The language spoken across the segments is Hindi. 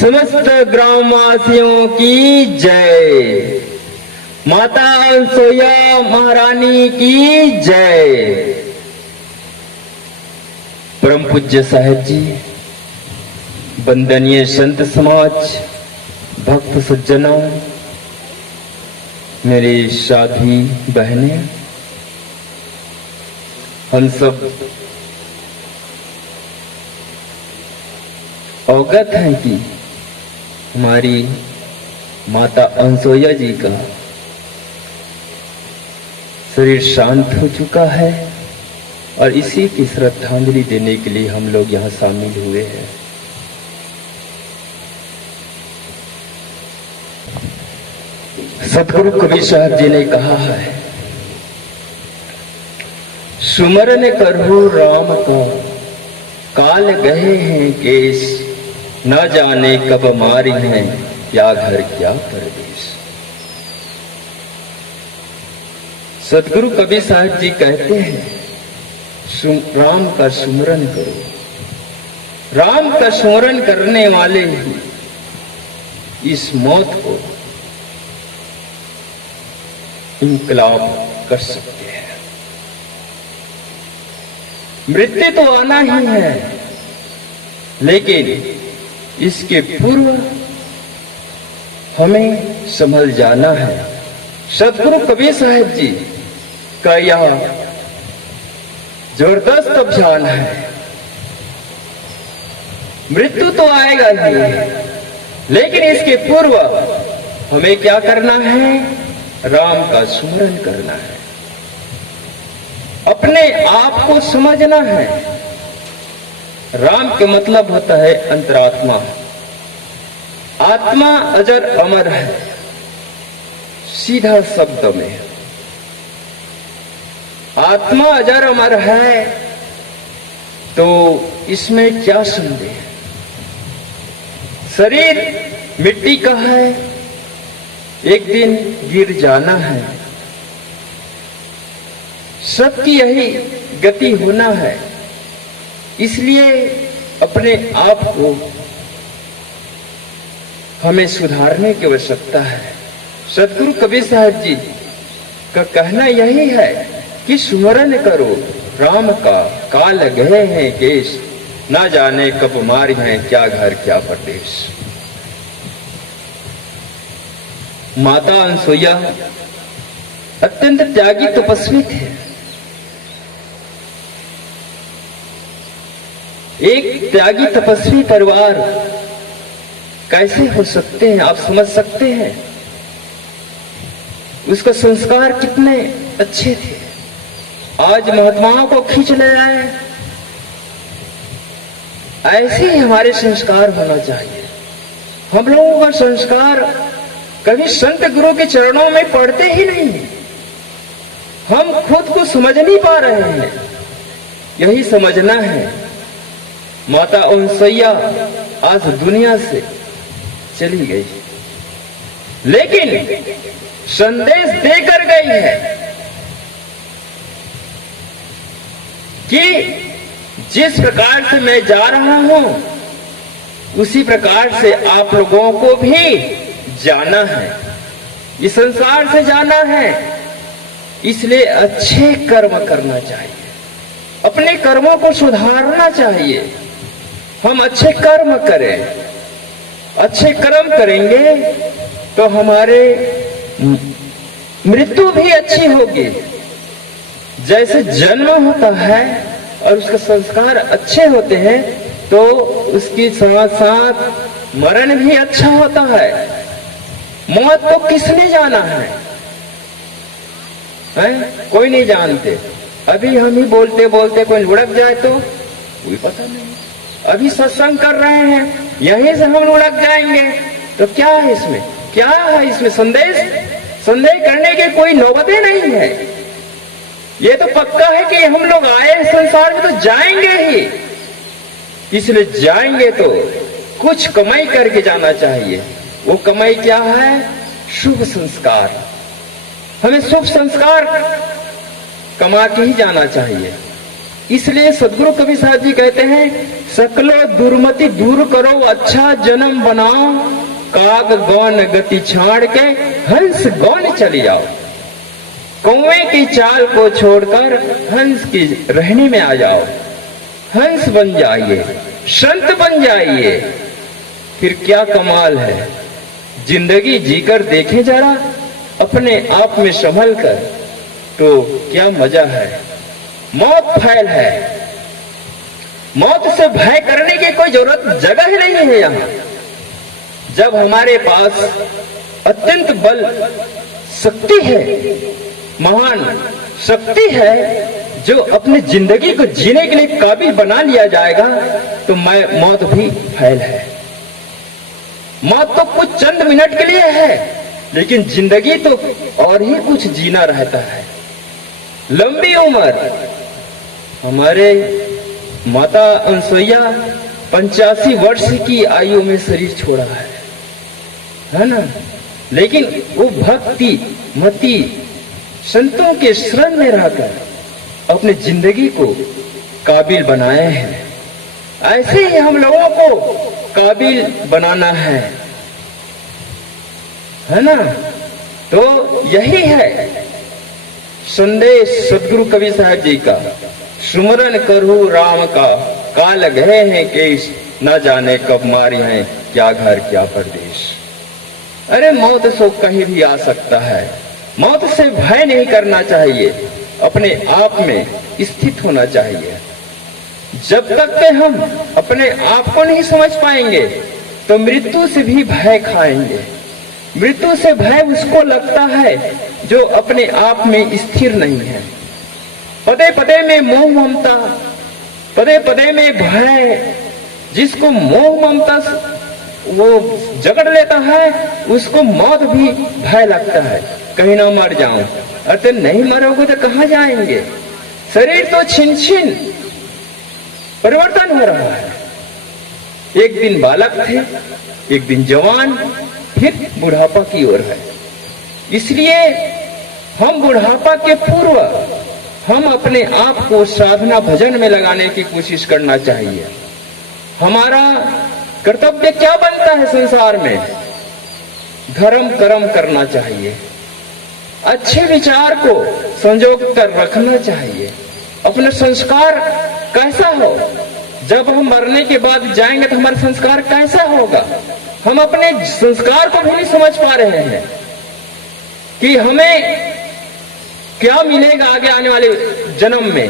समस्त ग्रामवासियों की जय। माता अनसुईया महारानी की जय। परम पूज्य साहेब जी, वंदनीय संत समाज, भक्त सज्जनों, मेरी साथी बहनें, हम सब अवगत हैं कि हमारी माता अनसुईया जी का शरीर शांत हो चुका है और इसी की श्रद्धांजलि देने के लिए हम लोग यहाँ शामिल हुए हैं। सतगुरु कबीर साहब जी ने कहा है, सुमरन करहु राम का, काल गए हैं केस, न जाने कब मारी हैं, क्या घर क्या परदेश। सतगुरु कबीर साहब जी कहते हैं, राम का सुमरन करो। राम का सुमरन करने वाले ही इस मौत को इनकलाब कर सकते हैं। मृत्यु तो आना ही है, लेकिन इसके पूर्व हमें संभल जाना है। सतगुरु कबीर साहब जी का यह जबरदस्त अभियान है। मृत्यु तो आएगा ही, लेकिन इसके पूर्व हमें क्या करना है? राम का स्मरण करना है, अपने आप को समझना है। राम के मतलब होता है अंतरात्मा। आत्मा अजर अमर है, सीधा शब्द में आत्मा अजर अमर है, तो इसमें क्या संदेह? शरीर मिट्टी का है, एक दिन गिर जाना है, सबकी यही गति होना है। इसलिए अपने आप को हमें सुधारने की आवश्यकता है। सतगुरु कबीर साहब जी का कहना यही है कि सुमरन करो राम का, काल गए हैं केश, ना जाने कब मारी हैं, क्या घर क्या परदेश। माता अनसुईया अत्यंत त्यागी तपस्वी थे। एक त्यागी तपस्वी परिवार कैसे हो सकते हैं, आप समझ सकते हैं। उसका संस्कार कितने अच्छे थे। आज महात्माओं को खींच ले आए, ऐसे ही हमारे संस्कार होना चाहिए। हम लोगों का संस्कार कभी संत गुरु के चरणों में पड़ते ही नहीं। हम खुद को समझ नहीं पा रहे हैं, यही समझना है। माता अनसुईया आज दुनिया से चली गई, लेकिन संदेश देकर गई है कि जिस प्रकार से मैं जा रहा हूं, उसी प्रकार से आप लोगों को भी जाना है, इस संसार से जाना है। इसलिए अच्छे कर्म करना चाहिए, अपने कर्मों को सुधारना चाहिए। हम अच्छे कर्म करें, अच्छे कर्म करेंगे तो हमारे मृत्यु भी अच्छी होगी। जैसे जन्म होता है और उसका संस्कार अच्छे होते हैं, तो उसकी साथ साथ मरण भी अच्छा होता है। मौत तो किसने जाना है? कोई नहीं जानते। अभी हम ही बोलते बोलते कोई लुढ़क जाए तो कोई पता नहीं। अभी सत्संग कर रहे हैं, यहीं से हम लुढ़क जाएंगे तो क्या है इसमें? क्या है इसमें संदेह करने की कोई नौबत ही नहीं है। ये तो पक्का है कि हम लोग आए संसार में तो जाएंगे ही। इसलिए जाएंगे तो कुछ कमाई करके जाना चाहिए। वो कमाई क्या है? शुभ संस्कार। हमें शुभ संस्कार कमा के ही जाना चाहिए। इसलिए सदगुरु कबीर साहब जी कहते हैं, सकलो दुर्मति दूर करो, अच्छा जन्म बनाओ, काग गौन गति छाड़ के हंस गौन चली जाओ। कौवे की चाल को छोड़कर हंस की रहनी में आ जाओ, हंस बन जाइए, संत बन जाइए। फिर क्या कमाल है, जिंदगी जीकर देखें जरा अपने आप में संभल कर, तो क्या मजा है। मौत फैल है, मौत से भय करने की कोई जरूरत जगह ही नहीं है यहां। जब हमारे पास अत्यंत बल शक्ति है, महान शक्ति है, जो अपनी जिंदगी को जीने के लिए काबिल बना लिया जाएगा, तो मौत भी फैल है। मौत तो कुछ चंद मिनट के लिए है, लेकिन जिंदगी तो और ही कुछ जीना रहता है। लंबी उम्र, हमारे माता अनसुईया 85 वर्ष की आयु में शरीर छोड़ा है ना। लेकिन वो भक्ति मती संतों के शरण में रहकर अपनी जिंदगी को काबिल बनाए हैं। ऐसे ही हम लोगों को काबिल बनाना है ना। तो यही है संदेश सदगुरु कबीर साहब जी का, सुमरन करूं राम का, काल गए हैं केश, न जाने कब मारी हैं, क्या घर क्या परदेश। अरे मौत सो कहीं भी आ सकता है, मौत से भय नहीं करना चाहिए, अपने आप में स्थित होना चाहिए। जब तक के हम अपने आप को नहीं समझ पाएंगे, तो मृत्यु से भी भय खाएंगे। मृत्यु से भय उसको लगता है जो अपने आप में स्थिर नहीं है। पदे पदे में मोह ममता, पदे पदे में भय, जिसको मोह ममता वो जकड़ लेता है, उसको मौत भी भय लगता है, कहीं ना मर जाऊं। अरे नहीं मरोगे तो कहां जाएंगे। शरीर तो छिन छिन परिवर्तन हो रहा है। एक दिन बालक थे, एक दिन जवान, फिर बुढ़ापा की ओर है। इसलिए हम बुढ़ापा के पूर्व हम अपने आप को साधना भजन में लगाने की कोशिश करना चाहिए। हमारा कर्तव्य क्या बनता है संसार में? धर्म कर्म करना चाहिए, अच्छे विचार को संजोग कर रखना चाहिए। अपना संस्कार कैसा हो, जब हम मरने के बाद जाएंगे तो हमारा संस्कार कैसा होगा? हम अपने संस्कार को भी नहीं समझ पा रहे हैं कि हमें क्या मिलेगा आगे आने वाले जन्म में।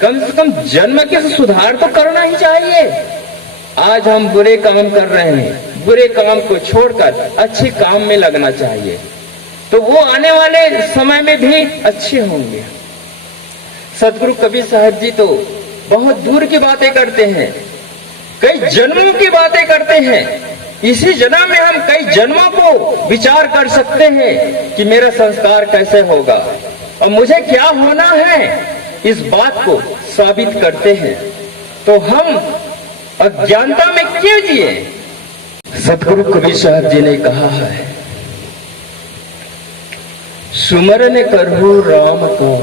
कम से कम जन्म के सुधार तो करना ही चाहिए। आज हम बुरे काम कर रहे हैं, बुरे काम को छोड़कर अच्छे काम में लगना चाहिए, तो वो आने वाले समय में भी अच्छे होंगे। सदगुरु कबीर साहब जी तो बहुत दूर की बातें करते हैं, कई जन्मों की बातें करते हैं। इसी जन्म में हम कई जन्मों को विचार कर सकते हैं कि मेरा संस्कार कैसे होगा और मुझे क्या होना है, इस बात को साबित करते हैं। तो हम अज्ञानता में क्यों जिए? सदगुरु कबीर साहब जी ने कहा है, सुमरन करहु राम का,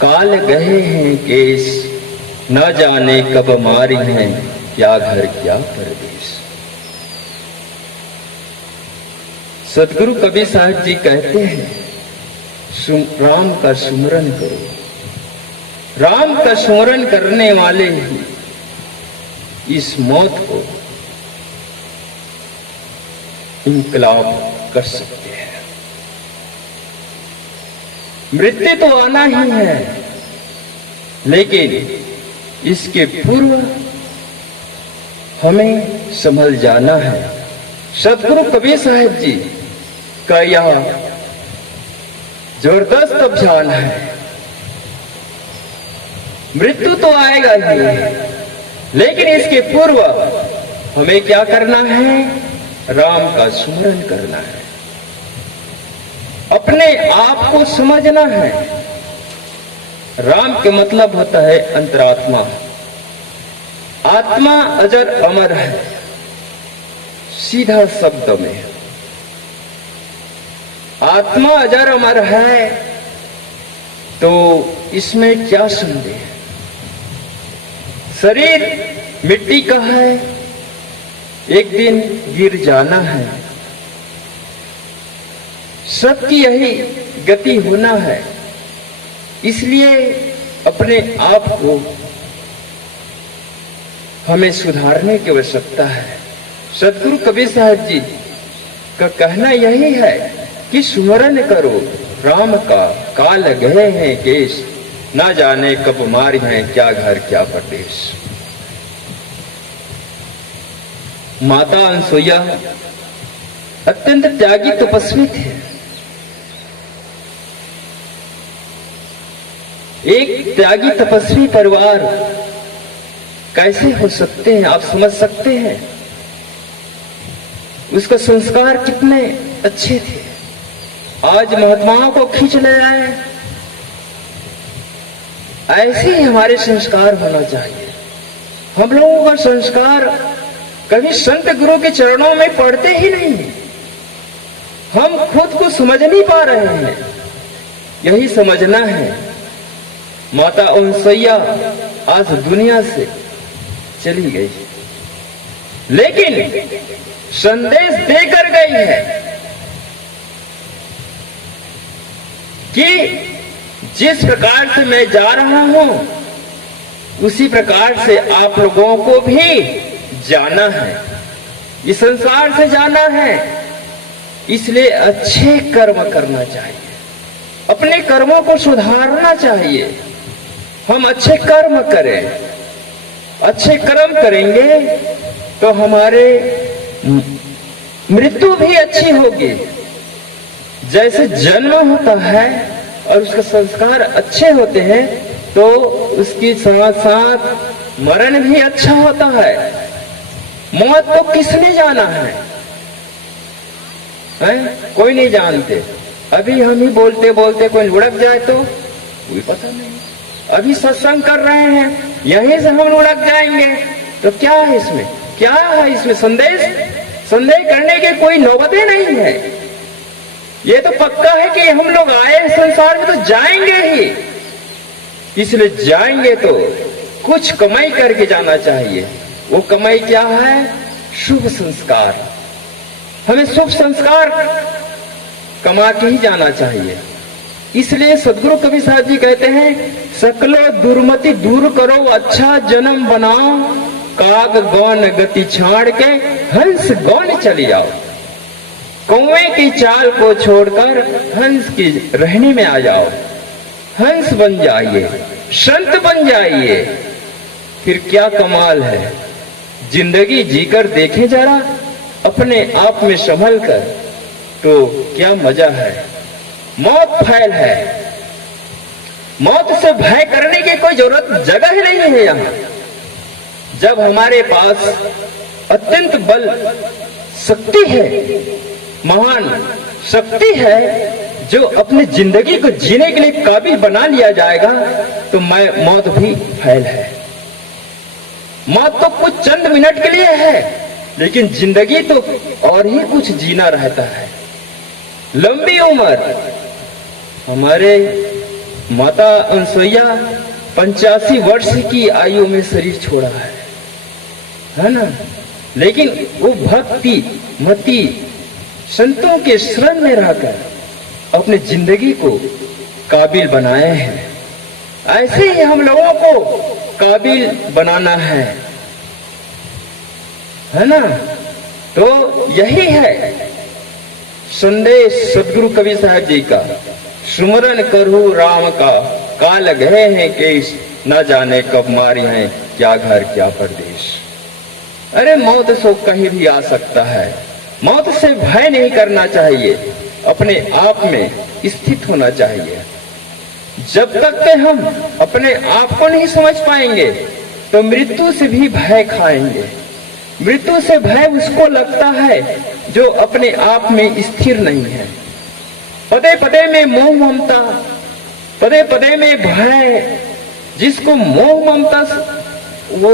काल गए हैं केस, न जाने कब मारी हैं, क्या घर क्या परदेश। सदगुरु कबीर साहब जी कहते हैं, राम का सुमरन करो। राम का सुमरन करने वाले ही इस मौत को इनकलाब कर सकते हैं। मृत्यु तो आना ही है, लेकिन इसके पूर्व हमें संभल जाना है। सदगुरु कबीर साहब जी का यह जबरदस्त अभियान है। मृत्यु तो आएगा ही, लेकिन इसके पूर्व हमें क्या करना है? राम का स्मरण करना है, अपने आप को समझना है। राम के मतलब होता है अंतरात्मा। आत्मा अजर अमर है, सीधा शब्द में आत्मा अजर अमर है, तो इसमें क्या संदेह है? शरीर मिट्टी का है, एक दिन गिर जाना है। सबकी यही गति होना है। इसलिए अपने आप को हमें सुधारने की आवश्यकता है। सदगुरु कबीर साहब जी का कहना यही है कि सुमरन करो राम का, काल गए हैं केश, ना जाने कब मारी हैं क्या घर क्या परदेश। माता अनसुईया अत्यंत त्यागी तपस्वी थे। एक त्यागी तपस्वी परिवार कैसे हो सकते हैं, आप समझ सकते हैं उसका संस्कार कितने अच्छे थे। आज महात्माओं को खींच ले आए, ऐसे ही हमारे संस्कार होना चाहिए। हम लोगों का संस्कार कभी संत गुरु के चरणों में पड़ते ही नहीं है। हम खुद को समझ नहीं पा रहे हैं, यही समझना है। माता अनसुईया आज दुनिया से चली गई, लेकिन संदेश देकर गई है कि जिस प्रकार से मैं जा रहा हूं उसी प्रकार से आप लोगों को भी जाना है, इस संसार से जाना है। इसलिए अच्छे कर्म करना चाहिए, अपने कर्मों को सुधारना चाहिए। हम अच्छे कर्म करें, अच्छे कर्म करेंगे तो हमारे मृत्यु भी अच्छी होगी। जैसे जन्म होता है और उसका संस्कार अच्छे होते हैं तो उसकी साथ साथ मरण भी अच्छा होता है। मौत तो किसने जाना है? कोई नहीं जानते। अभी हम ही बोलते बोलते कोई लुढ़क जाए तो कोई पता नहीं। अभी सत्संग कर रहे हैं, यहीं से हम लुढ़क जाएंगे तो क्या है इसमें? क्या है इसमें संदेह करने की कोई नौबत ही नहीं है। ये तो पक्का है कि हम लोग आए संसार में तो जाएंगे ही। इसलिए जाएंगे तो कुछ कमाई करके जाना चाहिए। वो कमाई क्या है? शुभ संस्कार। हमें शुभ संस्कार कमा के ही जाना चाहिए। इसलिए सदगुरु कबीर साहब जी कहते हैं, सकलो दुर्मति दूर करो, अच्छा जन्म बनाओ, काग गौन गति छाड़ के हंस गौन चली आओ। कौवे की चाल को छोड़कर हंस की रहनी में आ जाओ। हंस बन जाइए, संत बन जाइए, फिर क्या कमाल है। जिंदगी जीकर देखें जरा, अपने आप में संभल कर, तो क्या मजा है। मौत फैल है, मौत से भय करने की कोई जरूरत जगह ही नहीं है यहां। जब हमारे पास अत्यंत बल शक्ति है, महान शक्ति है, जो अपनी जिंदगी को जीने के लिए काबिल बना लिया जाएगा, तो मौत भी फैल है। मौत तो कुछ चंद मिनट के लिए है, लेकिन जिंदगी तो और ही कुछ जीना रहता है। लंबी उम्र। हमारे माता अनसुईया 85 वर्ष की आयु में शरीर छोड़ा है ना। लेकिन वो भक्ति मती संतों के शरण में रहकर अपनी जिंदगी को काबिल बनाए हैं। ऐसे ही हम लोगों को काबिल बनाना है ना। तो यही है संदेश सदगुरु कबीर साहब जी का। सुमरन करूं राम का, काल गए हैं केश, न जाने कब मारी हैं क्या घर क्या परदेश। अरे मौत सो कहीं भी आ सकता है। मौत से भय नहीं करना चाहिए, अपने आप में स्थित होना चाहिए। जब तक के हम अपने आप को नहीं समझ पाएंगे तो मृत्यु से भी भय खाएंगे। मृत्यु से भय उसको लगता है जो अपने आप में स्थिर नहीं है। पदे पदे में मोह ममता, पदे पदे में भय, जिसको मोह ममता वो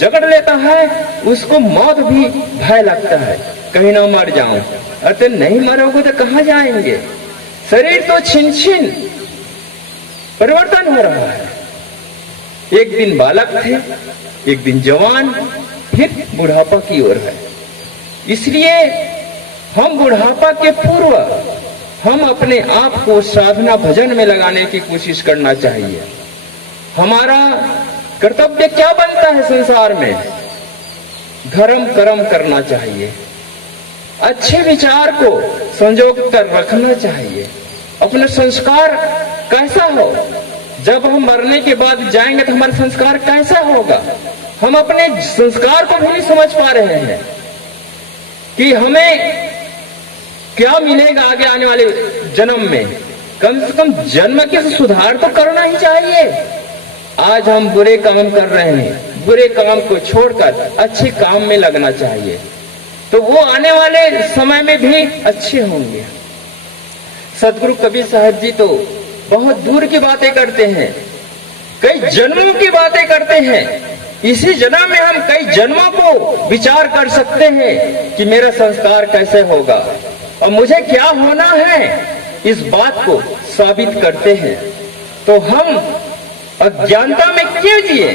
जकड़ लेता है, उसको मौत भी भय लगता है। कहीं ना मर जाऊं। अरे नहीं मरोगे तो कहां जाएंगे? शरीर तो छिन छिन परिवर्तन हो रहा है। एक दिन बालक थे, एक दिन जवान, फिर बुढ़ापा की ओर है। इसलिए हम बुढ़ापा के पूर्व हम अपने आप को साधना भजन में लगाने की कोशिश करना चाहिए। हमारा कर्तव्य क्या बनता है संसार में? धर्म कर्म करना चाहिए, अच्छे विचार को संजो कर रखना चाहिए। अपना संस्कार कैसा हो, जब हम मरने के बाद जाएंगे तो हमारा संस्कार कैसा होगा? हम अपने संस्कार को भी नहीं समझ पा रहे हैं कि हमें क्या मिलेगा आगे आने वाले जन्म में। कम से कम जन्म के सुधार तो करना ही चाहिए। आज हम बुरे काम कर रहे हैं, बुरे काम को छोड़कर अच्छे काम में लगना चाहिए, तो वो आने वाले समय में भी अच्छे होंगे। सदगुरु कबीर साहब जी तो बहुत दूर की बातें करते हैं, कई जन्मों की बातें करते हैं। इसी जन्म में हम कई जन्मों को विचार कर सकते हैं कि मेरा संस्कार कैसे होगा और मुझे क्या होना है, इस बात को साबित करते हैं। तो हम अज्ञानता में क्यों जिए?